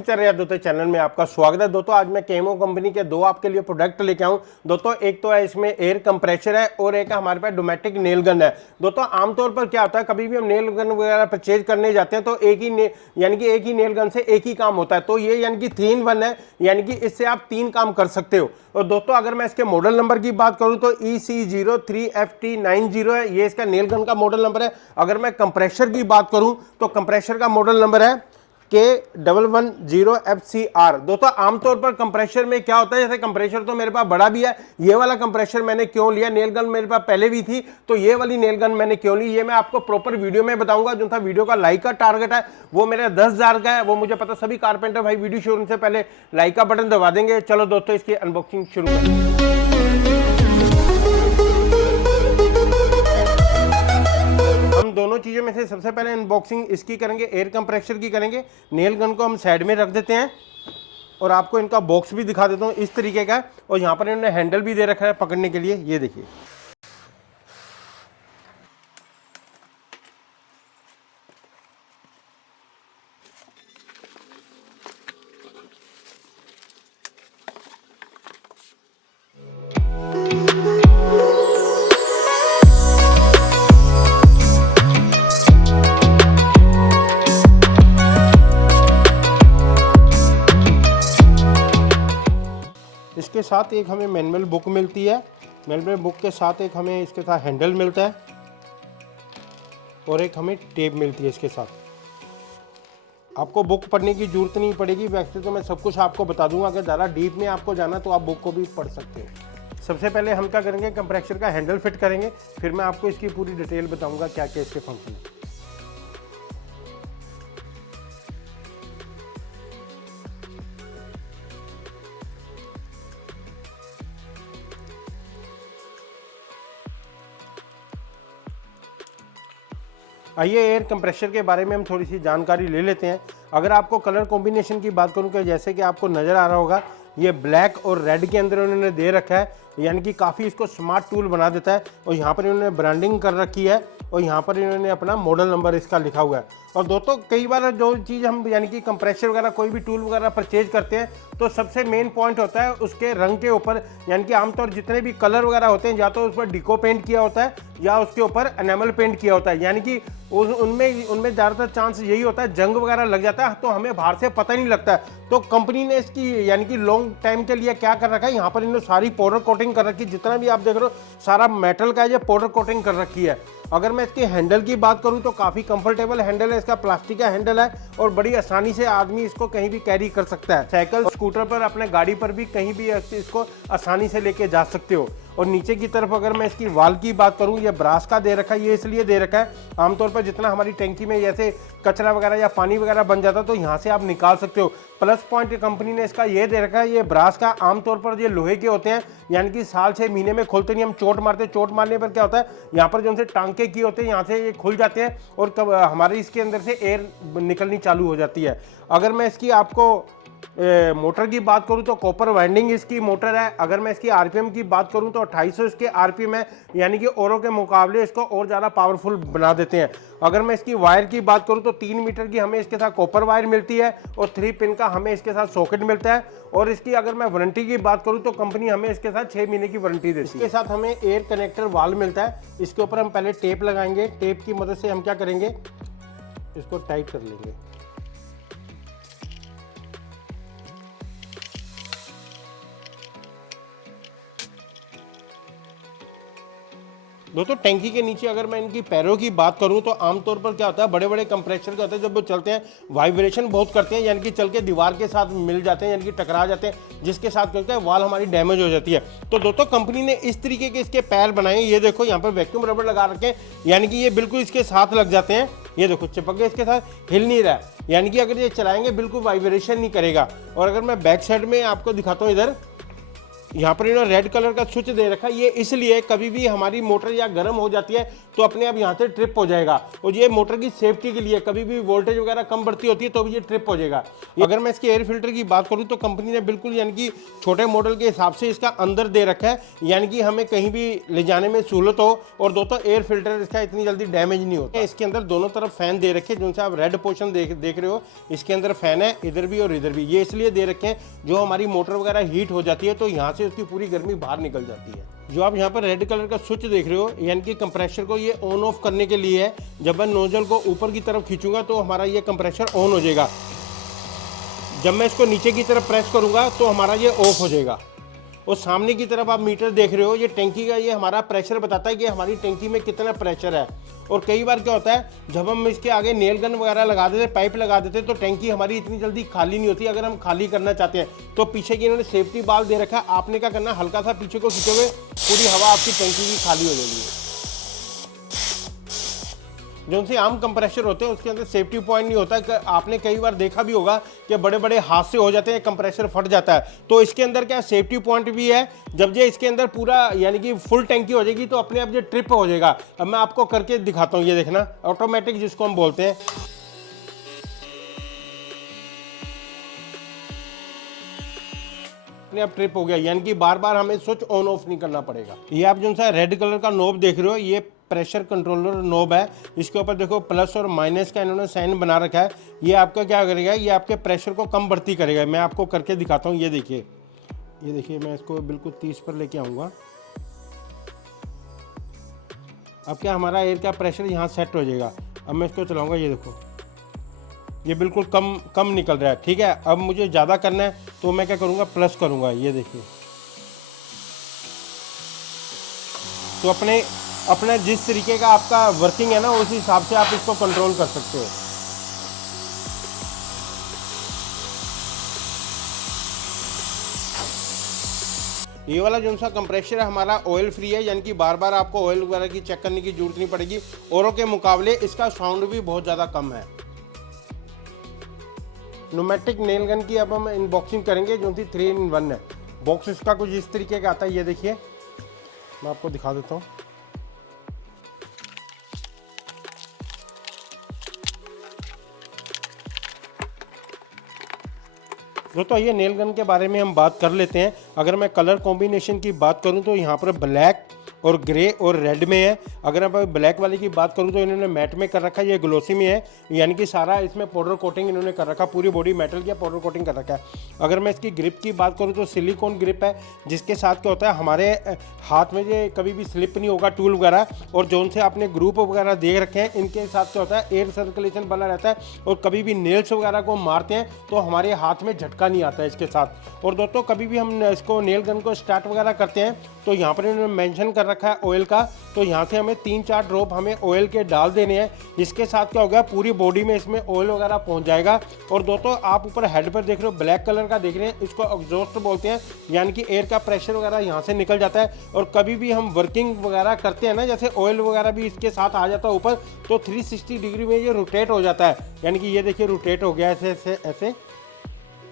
Feature या दोस्तों channel में आपका स्वागत है। दोस्तों आज मैं केमो कंपनी के दो आपके लिए प्रोडक्ट लेके आऊं। दोस्तों एक तो है इसमें एयर कंप्रेसर है और एक हमारे पास डोमेस्टिक नेल गन है। दोस्तों आमतौर पर क्या होता है, कभी भी हम नेल गन वगैरह परचेज करने जाते हैं तो एक ही नेल गन से एक ही काम होता है। तो ये यानी कि 3-in-1 है, यानी कि इससे आप 3 काम कर सकते हो। और दोस्तों अगर मैं इसके मॉडल नंबर की बात करूं तो EC03FT90 है, ये इसका नेल गन का मॉडल नंबर है। अगर मैं कंप्रेसर की बात करूं तो कंप्रेसर का मॉडल नंबर है K110FCR। दोस्तों आमतौर पर कंप्रेसर में क्या होता है, जैसे कंप्रेसर तो मेरे पास बड़ा भी है, ये वाला कंप्रेसर मैंने क्यों लिया, नेल गन मेरे पास पहले भी थी तो ये वाली नेल गन मैंने क्यों ली, ये मैं आपको प्रॉपर वीडियो में बताऊंगा। जो था वीडियो का लाइक का टारगेट है वो मेरा 10,000 का है, वो मुझे पता सभी कारपेंटर भाई वीडियो शुरू से पहले लाइक का बटन दबा देंगे। चलो दोस्तों इसकी अनबॉक्सिंग शुरू करें। हम दोनों चीज़ों में से सबसे पहले अनबॉक्सिंग इसकी करेंगे, एयर कंप्रेसर की करेंगे। नेल गन को हम साइड में रख देते हैं और आपको इनका बॉक्स भी दिखा देता हूँ इस तरीके का। और यहाँ पर इन्होंने हैंडल भी दे रखा है पकड़ने के लिए, ये देखिए। इसके साथ एक हमें मैनुअल बुक मिलती है, मैनुअल बुक के साथ एक हमें इसके साथ हैंडल मिलता है और एक हमें टेप मिलती है इसके साथ। आपको बुक पढ़ने की जरूरत नहीं पड़ेगी, वैसे तो मैं सब कुछ आपको बता दूंगा। अगर ज़्यादा डीप में आपको जाना तो आप बुक को भी पढ़ सकते हो। सबसे पहले हम क्या करेंगे, कंप्रेसर का हैंडल फिट करेंगे, फिर मैं आपको इसकी पूरी डिटेल बताऊँगा क्या क्या इसके फंक्शन है। आइए एयर कंप्रेसर के बारे में हम थोड़ी सी जानकारी ले लेते हैं। अगर आपको कलर कॉम्बिनेशन की बात करूं, कि जैसे कि आपको नज़र आ रहा होगा ये ब्लैक और रेड के अंदर उन्होंने दे रखा है, यानी कि काफ़ी इसको स्मार्ट टूल बना देता है। और यहाँ पर इन्होंने ब्रांडिंग कर रखी है और यहाँ पर इन्होंने अपना मॉडल नंबर इसका लिखा हुआ है। और दोस्तों कई बार जो चीज़ हम यानी कि कंप्रेसर वगैरह कोई भी टूल वगैरह परचेज करते हैं तो सबसे मेन पॉइंट होता है उसके रंग के ऊपर, यानी कि आमतौर जितने भी कलर वगैरह होते हैं या तो उस पर डिको पेंट किया होता है या उसके ऊपर एनामल पेंट किया होता है, यानी कि उनमें ज़्यादातर चांस यही होता है जंग वगैरह लग जाता है तो हमें बाहर से पता ही नहीं लगता है। तो कंपनी ने इसकी यानी कि लॉन्ग टाइम के लिए क्या कर रखा है, यहाँ पर इन्होंने सारी पाउडर कोटिंग कर रखी है। जितना भी आप देख रहे हो सारा मेटल का ये पाउडर कोटिंग कर रखी है। अगर मैं इसके हैंडल की बात करूं तो काफ़ी कंफर्टेबल हैंडल है, इसका प्लास्टिक का हैंडल है और बड़ी आसानी से आदमी इसको कहीं भी कैरी कर सकता है। साइकिल स्कूटर पर अपने गाड़ी पर भी कहीं भी इसको आसानी से लेके जा सकते हो। और नीचे की तरफ अगर मैं इसकी वाल की बात करूं, ये ब्रास का दे रखा है। ये इसलिए दे रखा है, आमतौर पर जितना हमारी टैंकी में जैसे कचरा वगैरह या पानी वगैरह बन जाता है तो यहाँ से आप निकाल सकते हो। प्लस पॉइंट कंपनी ने इसका ये दे रखा है, ये ब्रास का आमतौर पर ये लोहे के होते हैं, यानी कि साल 6 महीने में खोलते नहीं। हम चोट मारते, चोट मारने पर क्या होता है, यहाँ पर जो उनसे टांके की होते हैं यहाँ से ये खुल जाते हैं और हमारे इसके अंदर से एयर निकलनी चालू हो जाती है। अगर मैं इसकी आपको मोटर की बात करूं तो कॉपर वाइंडिंग इसकी मोटर है। अगर मैं इसकी आरपीएम की बात करूं तो 2800 इसके आरपीएम है, यानी कि औरों के मुकाबले इसको और ज़्यादा पावरफुल बना देते हैं। अगर मैं इसकी वायर की बात करूं तो 3 मीटर की हमें इसके साथ कॉपर वायर मिलती है और 3 पिन का हमें इसके साथ सॉकेट मिलता है। और इसकी अगर मैं वारंटी की बात करूं तो कंपनी हमें इसके साथ 6 महीने की वारंटी देती है। इसके साथ हमें एयर कनेक्टर वाल्व मिलता है, इसके ऊपर हम पहले टेप लगाएंगे। टेप की मदद से हम क्या करेंगे, इसको टाइट कर लेंगे। दोस्तों टैंकी के नीचे अगर मैं इनकी पैरों की बात करूं तो आमतौर पर क्या होता है, बड़े बड़े कंप्रेसर क्या होते हैं जब वो चलते हैं वाइब्रेशन बहुत करते हैं, यानी कि चल के दीवार के साथ मिल जाते हैं, यानी कि टकरा जाते हैं, जिसके साथ क्या होता है वाल हमारी डैमेज हो जाती है। तो दोस्तों कंपनी ने इस तरीके के इसके पैर बनाए, ये देखो यहाँ पर वैक्यूम रबर लगा रखे हैं, यानी कि ये बिल्कुल इसके साथ लग जाते हैं। ये देखो चिपक गए, इसके साथ हिल नहीं रहा है, यानी कि अगर ये चलाएंगे बिल्कुल वाइब्रेशन नहीं करेगा। और अगर मैं बैक साइड में आपको दिखाता हूँ इधर, यहाँ पर इन्होंने रेड कलर का स्विच दे रखा है, ये इसलिए कभी भी हमारी मोटर या गर्म हो जाती है तो अपने आप यहाँ से ट्रिप हो जाएगा, और ये मोटर की सेफ्टी के लिए, कभी भी वोल्टेज वगैरह कम बढ़ती होती है तो भी ये ट्रिप हो जाएगा। अगर मैं इसके एयर फिल्टर की बात करूँ तो कंपनी ने बिल्कुल यानी कि छोटे मॉडल के हिसाब से इसका अंदर दे रखा है, यानी कि हमें कहीं भी ले जाने में सहूलत हो, और दोस्तों एयर फिल्टर इसका इतनी जल्दी डैमेज नहीं होता। इसके अंदर दोनों तरफ फैन दे रखे हैं, जिनसे आप रेड पोर्शन देख रहे हो, इसके अंदर फैन है इधर भी और इधर भी। ये इसलिए दे रखे हैं जो हमारी मोटर वगैरह हीट हो जाती है तो यहाँ से उसकी पूरी गर्मी बाहर निकल जाती है। जो आप यहाँ पर रेड कलर का स्विच देख रहे हो, यानी कि कंप्रेसर को ये ऑन ऑफ करने के लिए है। जब मैं नोजल को ऊपर की तरफ खींचूंगा तो हमारा ये कंप्रेसर ऑन हो जाएगा, जब मैं इसको नीचे की तरफ प्रेस करूंगा तो हमारा ये ऑफ हो जाएगा। और सामने की तरफ आप मीटर देख रहे हो, ये टैंकी का ये हमारा प्रेशर बताता है कि हमारी टैंकी में कितना प्रेशर है। और कई बार क्या होता है, जब हम इसके आगे नेल गन वगैरह लगा देते, पाइप लगा देते, तो टैंकी हमारी इतनी जल्दी खाली नहीं होती। अगर हम खाली करना चाहते हैं तो पीछे की इन्होंने सेफ्टी बाल दे रखा है, आपने क्या करना, हल्का सा पीछे को खींचोगे, पूरी हवा आपकी टैंकी की खाली हो जाएगी। जो उनसे आम कंप्रेसर होते हैं उसके अंदर सेफ्टी पॉइंट नहीं होता। आपने कई बार देखा भी होगा कि बड़े बड़े हादसे हो जाते हैं, कंप्रेसर फट जाता है, तो इसके अंदर क्या सेफ्टी पॉइंट भी है। जब ये इसके अंदर पूरा यानी कि फुल टैंकी हो जाएगी तो अपने आप ये ट्रिप हो जाएगा। अब मैं आपको करके दिखाता हूँ, ये देखना, ऑटोमेटिक जिसको हम बोलते हैं। अपने आप ट्रिप हो गया, यानी कि बार बार हमें स्विच ऑन ऑफ नहीं करना पड़ेगा। ये आप जो सा रेड कलर का नोब देख रहे हो, ये प्रेशर कंट्रोलर नोब है। इसके ऊपर देखो प्लस और माइनस का इन्होंने साइन बना रखा है। ये आपका क्या करेगा, ये आपके प्रेशर को कम बढ़ती करेगा। मैं आपको करके दिखाता हूँ, ये देखिए, ये देखिए, मैं इसको बिल्कुल 30 पर लेके आऊँगा। अब क्या हमारा एयर का प्रेशर यहाँ सेट हो जाएगा। अब मैं इसको चलाऊँगा, ये देखो, ये बिल्कुल कम निकल रहा है। ठीक है, अब मुझे ज़्यादा करना है तो मैं क्या करूँगा, प्लस करूँगा, ये देखिए। तो अपने जिस तरीके का आपका वर्किंग है ना, उस हिसाब से आप इसको कंट्रोल कर सकते हो। ये वाला जो सा कंप्रेसर है हमारा ऑयल फ्री है, यानी कि बार बार आपको ऑयल वगैरह की चेक करने की जरूरत नहीं पड़ेगी। औरों के मुकाबले इसका साउंड भी बहुत ज़्यादा कम है। न्यूमेटिक नेल गन की अब हम अनबॉक्सिंग करेंगे, जो कि 3-in-1 है। बॉक्स इसका कुछ इस तरीके का आता है, ये देखिए, मैं आपको दिखा देता हूँ। दोस्तों ये नेल गन के बारे में हम बात कर लेते हैं। अगर मैं कलर कॉम्बिनेशन की बात करूं तो यहाँ पर ब्लैक और ग्रे और रेड में है। अगर मैं ब्लैक वाले की बात करूं तो इन्होंने मैट में कर रखा है, ये ग्लोसी में है, यानी कि सारा इसमें पाउडर कोटिंग इन्होंने कर रखा, पूरी बॉडी मेटल की पाउडर कोटिंग कर रखा है। अगर मैं इसकी ग्रिप की बात करूं तो सिलिकॉन ग्रिप है, जिसके साथ क्या होता है, हमारे हाथ में ये कभी भी स्लिप नहीं होगा टूल वगैरह। और जो उनसे आपने ग्रुप वगैरह देख रखे हैं, इनके साथ क्या होता है, एयर सर्कुलेशन बना रहता है, और कभी भी नेल्स वगैरह को मारते हैं तो हमारे हाथ में झटका नहीं आता है इसके साथ। और दोस्तों कभी भी हम इसको नेल गन को स्टार्ट वगैरह करते हैं तो यहाँ पर इन्होंने मेंशन कर रखा है ऑयल का, तो यहाँ से हमें 3-4 ड्रॉप हमें ऑयल के डाल देने हैं। इसके साथ क्या होगा, पूरी बॉडी में इसमें ऑयल वगैरह पहुँच जाएगा। और दोस्तों आप ऊपर हेड पर देख रहे हो, ब्लैक कलर का देख रहे हैं, इसको एग्जॉस्ट बोलते हैं, यानी कि एयर का प्रेशर वगैरह यहाँ से निकल जाता है। और कभी भी हम वर्किंग वगैरह करते हैं ना, जैसे ऑयल वगैरह भी इसके साथ आ जाता है ऊपर, तो 360 डिग्री में ये रोटेट हो जाता है, यानी कि ये देखिए रोटेट हो गया ऐसे ऐसे।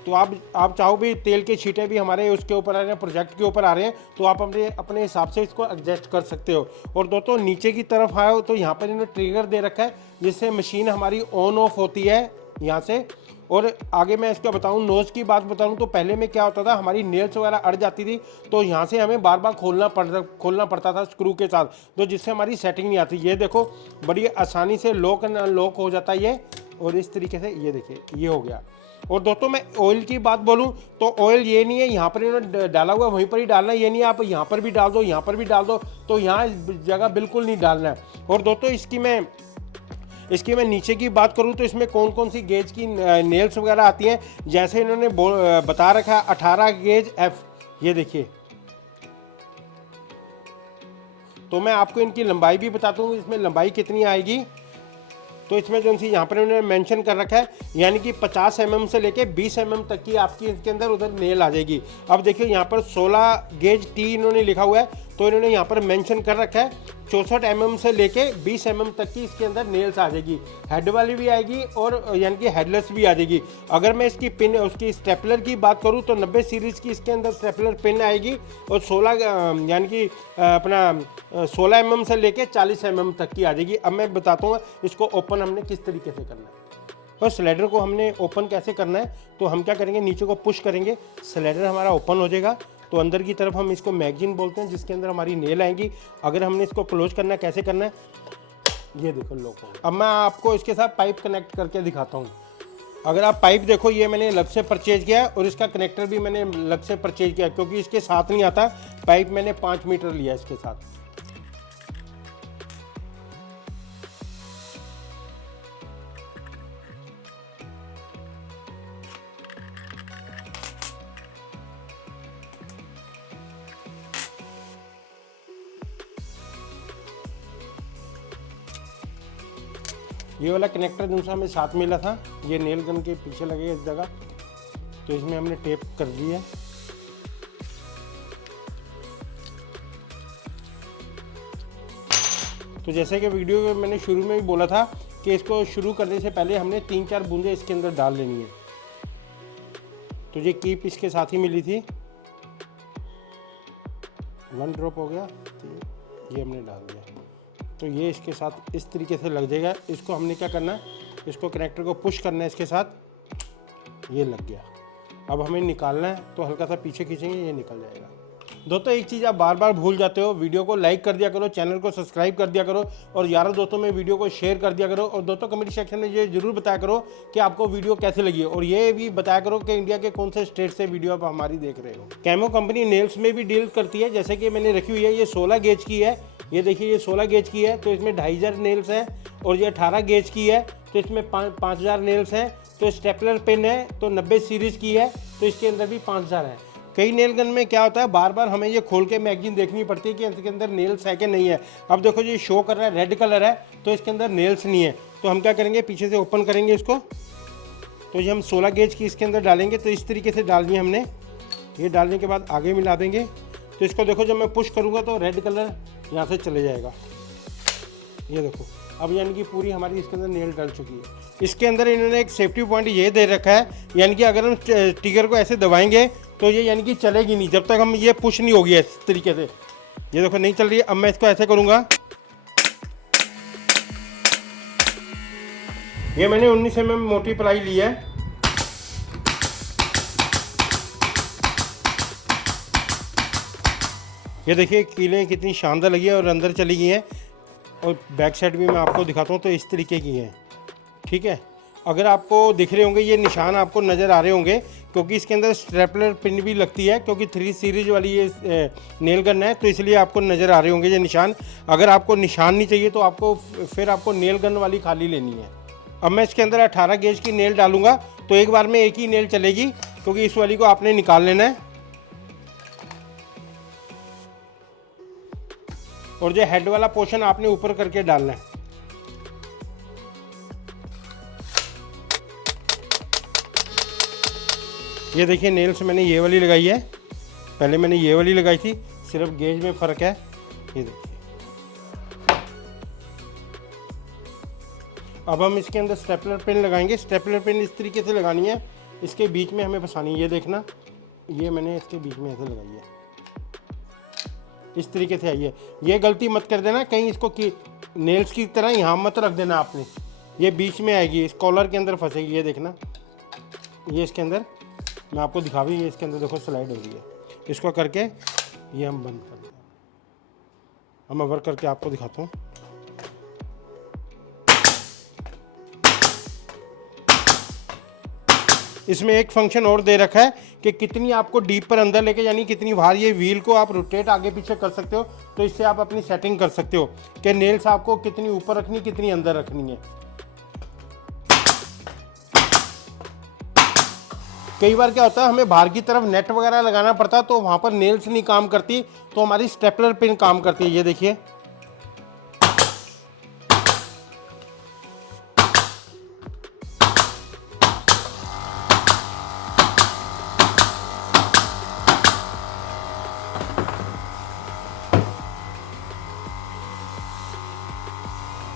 तो आप चाहो भी तेल के छींटे भी हमारे उसके ऊपर आ रहे हैं, प्रोजेक्ट के ऊपर आ रहे हैं, तो आप अपने हिसाब से इसको एडजस्ट कर सकते हो। और दोस्तों नीचे की तरफ आए तो यहाँ पर इन्होंने ट्रिगर दे रखा है, जिससे मशीन हमारी ऑन ऑफ होती है यहाँ से। और आगे मैं इसको बताऊँ, नोज़ की बात बताऊँ तो पहले में क्या होता था, हमारी नेल्स वगैरह अड़ जाती थी, तो यहाँ से हमें बार बार खोलना पड़ता था स्क्रू के साथ, तो जिससे हमारी सेटिंग नहीं आती। ये देखो बड़ी आसानी से लॉक एंड अनलॉक हो जाता है ये, और इस तरीके से ये देखिए ये हो गया। और दोस्तों मैं ऑयल की बात बोलूं तो ऑयल ये नहीं है यहाँ पर इन्होंने डाला हुआ वहीं पर ही डालना है, ये नहीं आप यहाँ पर भी डाल दो, यहाँ पर भी डाल दो, तो यहाँ इस जगह बिल्कुल नहीं डालना है। और दोस्तों इसकी मैं नीचे की बात करूं तो इसमें कौन कौन सी गेज की नेल्स वगैरह आती हैं, जैसे इन्होंने बता रखा है 18 गेज F, ये देखिए। तो मैं आपको इनकी लंबाई भी बताता हूँ, इसमें लंबाई कितनी आएगी। तो इसमें जो सी यहाँ पर उन्होंने मेंशन कर रखा है, यानी कि 50 mm से लेके 20 mm तक की आपकी इसके अंदर उधर नेल आ जाएगी। अब देखिए यहाँ पर 16 गेज T इन्होंने लिखा हुआ है, तो इन्होंने यहाँ पर मेंशन कर रखा है 64 mm से लेके 20 mm तक की इसके अंदर नेल्स आ जाएगी। हेड वाली भी आएगी और यानी कि हेडलेस भी आ जाएगी। अगर मैं इसकी पिन उसकी स्टेपलर की बात करूँ तो 90 सीरीज़ की इसके अंदर स्टेपलर पिन आएगी और 16 यानी कि अपना 16 mm से लेके 40 mm तक की आ जाएगी। अब मैं बताता हूँ इसको ओपन हमने किस तरीके से करना है। और स्लाइडर को हमने ओपन कैसे करना है, तो हम क्या करेंगे, नीचे को पुश करेंगे, स्लाइडर हमारा ओपन हो जाएगा। तो अंदर की तरफ हम इसको मैगजीन बोलते हैं, जिसके अंदर हमारी नेल आएंगी। अगर हमने इसको क्लोज करना है, कैसे करना है, ये देखो लॉक हो। अब मैं आपको इसके साथ पाइप कनेक्ट करके दिखाता हूँ। अगर आप पाइप देखो, ये मैंने अलग से परचेज किया है और इसका कनेक्टर भी मैंने अलग से परचेज किया है, क्योंकि इसके साथ नहीं आता। पाइप मैंने 5 मीटर लिया इसके साथ। ये वाला कनेक्टर दूसरा हमें साथ मिला था, ये नेल गन के पीछे लगेगा इस जगह, तो इसमें हमने टेप कर दी है। तो जैसे कि वीडियो में मैंने शुरू में भी बोला था कि इसको शुरू करने से पहले हमने 3-4 बूंदें इसके अंदर डाल लेनी है। तो ये कीप इसके साथ ही मिली थी, 1 ड्रॉप हो गया, तो ये हमने डाल दिया। तो ये इसके साथ इस तरीके से लग जाएगा। इसको हमने क्या करना है, इसको कनेक्टर को पुश करना है इसके साथ, ये लग गया। अब हमें निकालना है, तो हल्का सा पीछे खींचेंगे, ये निकल जाएगा। दोस्तों एक चीज़ आप बार बार भूल जाते हो, वीडियो को लाइक कर दिया करो, चैनल को सब्सक्राइब कर दिया करो और यारों दोस्तों में वीडियो को शेयर कर दिया करो। और दोस्तों कमेंट सेक्शन में ये जरूर बताया करो कि आपको वीडियो कैसे लगी, और ये भी बताया करो कि इंडिया के कौन से स्टेट से वीडियो आप हमारी देख रहे हो। कैमो कंपनी नेल्स में भी डील करती है, जैसे कि मैंने रखी हुई है, ये 16 गेज की है। ये देखिए ये 16 गेज की है, तो इसमें 2500 नेल्स हैं। और ये 18 गेज की है, तो इसमें 5000 नेल्स हैं। तो स्टेपलर पेन है, तो 90 सीरीज़ की है, तो इसके अंदर भी 5000 है। कई नेल गन में क्या होता है, बार बार हमें ये खोल के मैगजीन देखनी पड़ती है कि इसके अंदर नेल्स है कि नहीं है। अब देखो ये शो कर रहा है रेड कलर है, तो इसके अंदर नेल्स नहीं है। तो हम क्या करेंगे, पीछे से ओपन करेंगे इसको, तो ये हम 16 गेज की इसके अंदर डालेंगे। तो इस तरीके से डालनी है हमने। ये डालने के बाद आगे मिला देंगे। तो इसको देखो, जब मैं पुश करूँगा तो रेड कलर यहाँ से चले जाएगा। ये देखो, अब यानी कि पूरी हमारी इसके अंदर नेल डल चुकी है। इसके अंदर इन्होंने एक सेफ्टी पॉइंट ये दे रखा है, यानी कि अगर हम ट्रिगर को ऐसे दबाएंगे तो ये यानी कि चलेगी नहीं जब तक हम ये पुश नहीं होगी इस तरीके से। ये देखो नहीं चल रही है। अब मैं इसको ऐसे करूँगा, ये मैंने 19 mm मोटी प्लाई ली है। ये देखिए कीलें कितनी शानदार लगी है और अंदर चली गई हैं। और बैक साइड भी मैं आपको दिखाता हूँ, तो इस तरीके की हैं। ठीक है, अगर आपको दिख रहे होंगे, ये निशान आपको नज़र आ रहे होंगे, क्योंकि इसके अंदर स्ट्रेपलर पिन भी लगती है, क्योंकि 3 सीरीज वाली ये नेल गन है, तो इसलिए आपको नज़र आ रहे होंगे ये निशान। अगर आपको निशान नहीं चाहिए तो आपको नेल गन वाली खाली लेनी है। अब मैं इसके अंदर 18 गेज की नेल डालूंगा, तो एक बार में एक ही नेल चलेगी, क्योंकि इस वाली को आपने निकाल लेना है। और जो हेड वाला पोर्शन आपने ऊपर करके डालना है। ये देखिए नेल्स मैंने ये वाली लगाई है, पहले मैंने ये वाली लगाई थी, सिर्फ गेज में फ़र्क है। ये देखिए, अब हम इसके अंदर स्टेपलर पिन लगाएंगे। स्टेपलर पिन इस तरीके से लगानी है, इसके बीच में हमें फंसानी है। ये देखना, ये मैंने इसके बीच में ऐसे लगाई है, इस तरीके से आई है। ये गलती मत कर देना, कहीं इसको नेल्स की तरह यहाँ मत रख देना आपने, ये बीच में आएगी, इस कॉलर के अंदर फंसेगी। ये देखना, ये इसके अंदर मैं आपको दिखा भी, ये इसके अंदर देखो स्लाइड हो रही है। इसको करके ये हम बंद कर दें। अब मैं वर्क करके आपको दिखाता हूँ। इसमें एक फंक्शन और दे रखा है कि कितनी आपको डीप पर अंदर लेके, यानी कितनी बार ये व्हील को आप रोटेट आगे पीछे कर सकते हो। तो इससे आप अपनी सेटिंग कर सकते हो कि नेल्स आपको कितनी ऊपर रखनी, कितनी अंदर रखनी है। कई बार क्या होता है, हमें बाहर की तरफ नेट वगैरह लगाना पड़ता है, तो वहाँ पर नेल्स नहीं काम करती, तो हमारी स्टेपलर पिन काम करती है। ये देखिए,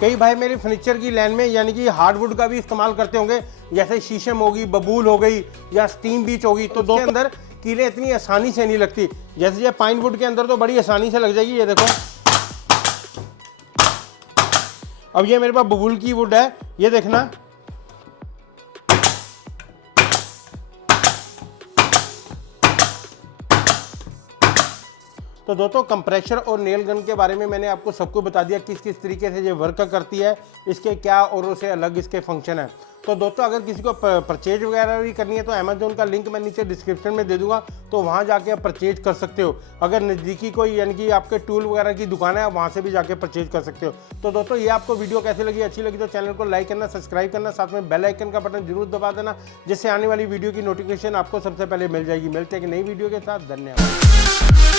कई भाई मेरे फर्नीचर की लाइन में यानी कि हार्डवुड का भी इस्तेमाल करते होंगे, जैसे शीशम होगी, बबूल हो गई या स्टीम बीच होगी, तो दो अंदर कीलें इतनी आसानी से नहीं लगती। जैसे ये पाइन वुड के अंदर तो बड़ी आसानी से लग जाएगी, ये देखो। अब ये मेरे पास बबूल की वुड है, ये देखना। तो दोस्तों कंप्रेशर और नेल गन के बारे में मैंने आपको सबको बता दिया किस किस तरीके से ये वर्क करती है, इसके क्या और से अलग इसके फंक्शन है। तो दोस्तों अगर किसी को परचेज वगैरह भी करनी है तो अमेजोन का लिंक मैं नीचे डिस्क्रिप्शन में दे दूंगा, तो वहाँ जाके आप परचेज कर सकते हो। अगर नज़दीकी कोई यानी कि आपके टूल वगैरह की दुकान है, वहाँ से भी जाके परचेज कर सकते हो। तो दोस्तों ये आपको वीडियो कैसी लगी, अच्छी लगी तो चैनल को लाइक करना, सब्सक्राइब करना, साथ में बेल आइकन का बटन जरूर दबा देना, जिससे आने वाली वीडियो की नोटिफिकेशन आपको सबसे पहले मिल जाएगी। मिलते हैं एक नई वीडियो के साथ, धन्यवाद।